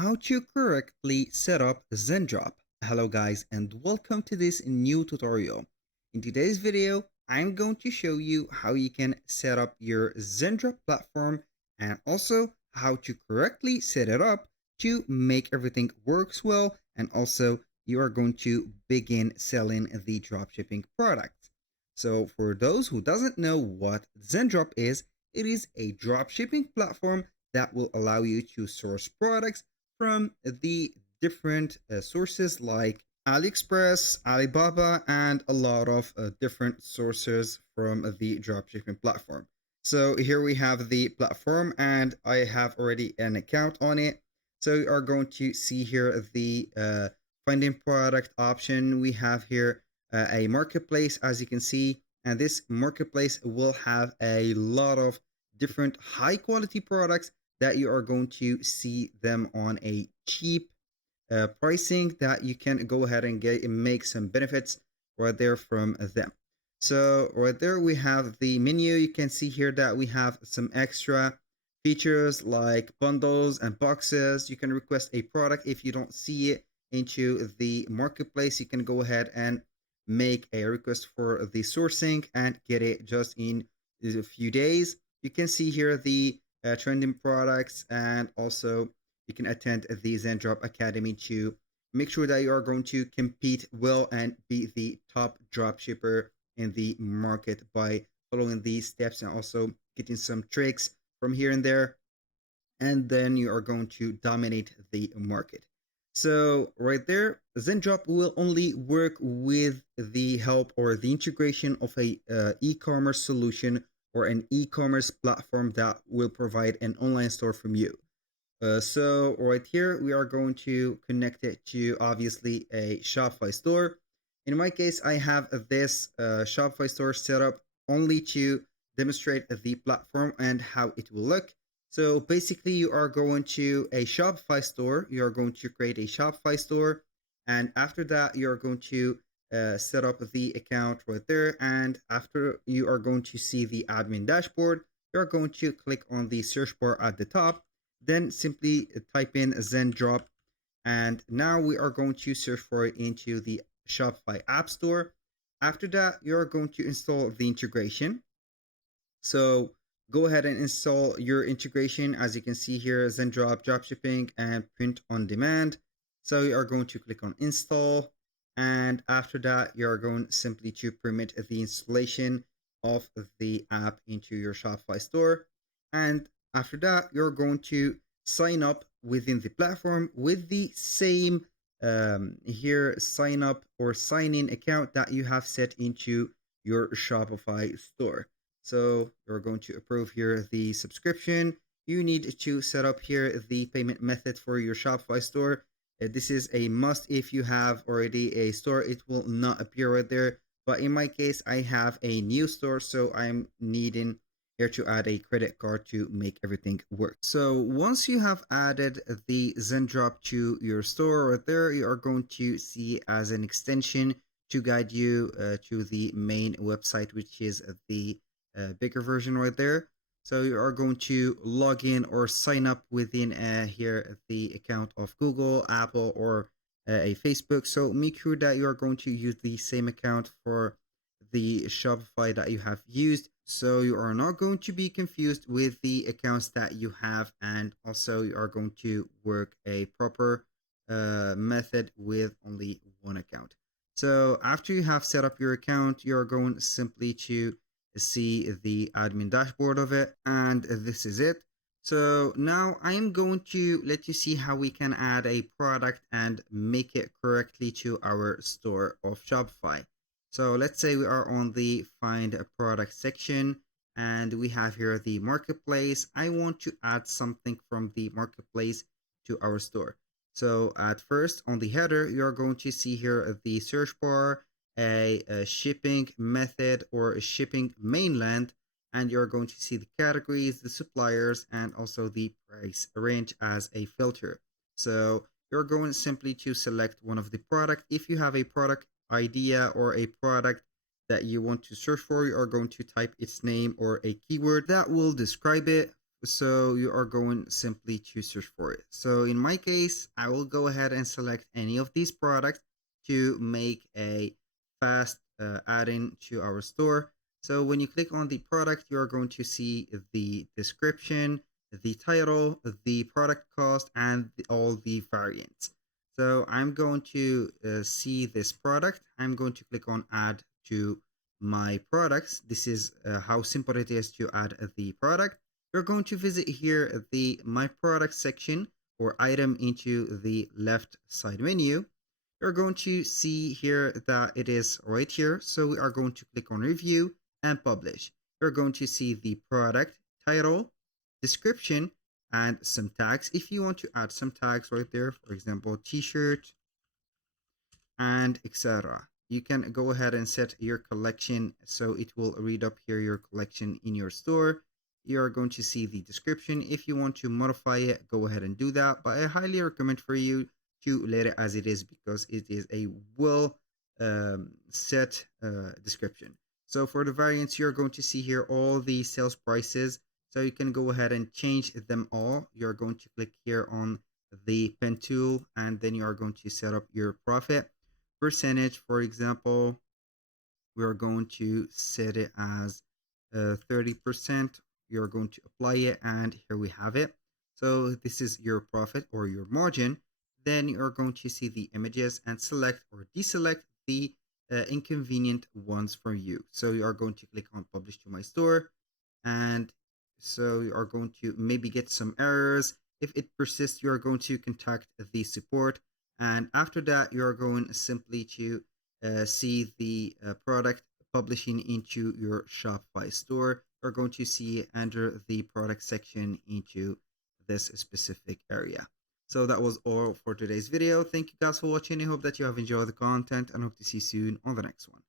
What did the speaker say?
How to correctly set up Zendrop. Hello guys and welcome to this new tutorial. In today's video, I'm going to show you how you can set up your Zendrop platform and also how to correctly set it up to make everything works well, and also you are going to begin selling the dropshipping products. So for those who doesn't know what Zendrop is, it is a dropshipping platform that will allow you to source products from the different sources like AliExpress, Alibaba, and a lot of different sources from the dropshipping platform. So here we have the platform and I have already an account on it. So you are going to see here the finding product option. We have here a marketplace, as you can see, and this marketplace will have a lot of different high quality products that you are going to see them on a cheap pricing that you can go ahead and get and make some benefits right there from them. So right there we have the menu. You can see here that we have some extra features like bundles and boxes. You can request a product if you don't see it into the marketplace. You can go ahead and make a request for the sourcing and get it just in a few days. You can see here the trending products, and also you can attend the Zendrop Academy to make sure that you are going to compete well and be the top dropshipper in the market by following these steps and also getting some tricks from here and there, and then you are going to dominate the market. So right there, Zendrop will only work with the help or the integration of a e-commerce solution or an e-commerce platform that will provide an online store from you. So right here, we are going to connect it to obviously a Shopify store. In my case, I have this Shopify store set up only to demonstrate the platform and how it will look. So basically, you are going to a Shopify store. You are going to create a Shopify store. And after that, you are going to set up the account right there. And after you are going to see the admin dashboard, you're going to click on the search bar at the top. Then simply type in Zendrop. And now we are going to search for it into the Shopify App Store. After that, you're going to install the integration. So go ahead and install your integration. As you can see here, Zendrop Dropshipping and Print on Demand. So you are going to click on install. And after that, you're going simply to permit the installation of the app into your Shopify store. And after that, you're going to sign up within the platform with the same here sign up or sign in account that you have set into your Shopify store. So you're going to approve here the subscription. You need to set up here the payment method for your Shopify store. This is a must. If you have already a store, it will not appear right there. But in my case, I have a new store, so I'm needing here to add a credit card to make everything work. So once you have added the Zendrop to your store right there, you are going to see as an extension to guide you to the main website, which is the bigger version right there. So you are going to log in or sign up within here the account of Google, Apple, or a Facebook. So make sure that you are going to use the same account for the Shopify that you have used. So you are not going to be confused with the accounts that you have, and also you are going to work a proper method with only one account. So after you have set up your account, you're going simply to see the admin dashboard of it, and this is it. So now I'm going to let you see how we can add a product and make it correctly to our store of Shopify. So let's say we are on the find a product section and we have here the marketplace. I want to add something from the marketplace to our store. So at first on the header, you're going to see here the search bar, a shipping method or a shipping mainland, and you're going to see the categories, the suppliers, and also the price range as a filter. So you're going simply to select one of the product. If you have a product idea or a product that you want to search for, you are going to type its name or a keyword that will describe it. So you are going simply to search for it. So in my case, I will go ahead and select any of these products to make a fast add-in to our store. So when you click on the product, you're going to see the description, the title, the product cost, and all the variants. So I'm going to see this product. I'm going to click on add to my products. This is how simple it is to add the product. You're going to visit here the my product section or item into the left side menu. You're going to see here that it is right here. So we are going to click on review and publish. You're going to see the product title, description, and some tags. If you want to add some tags right there, for example, t-shirt and etc. You can go ahead and set your collection so it will read up here your collection in your store. You're going to see the description. If you want to modify it, go ahead and do that. But I highly recommend for you to let it as it is because it is a well set description. So for the variants, you're going to see here all the sales prices. So you can go ahead and change them all. You're going to click here on the pen tool and then you are going to set up your profit percentage. For example, we're going to set it as 30%. You're going to apply it and here we have it. So this is your profit or your margin. Then you're going to see the images and select or deselect the inconvenient ones for you. So you are going to click on publish to my store, and so you are going to maybe get some errors. If it persists, you are going to contact the support, and after that you are going simply to see the product publishing into your Shopify store. You're going to see under the product section into this specific area. So that was all for today's video. Thank you guys for watching. I hope that you have enjoyed the content and hope to see you soon on the next one.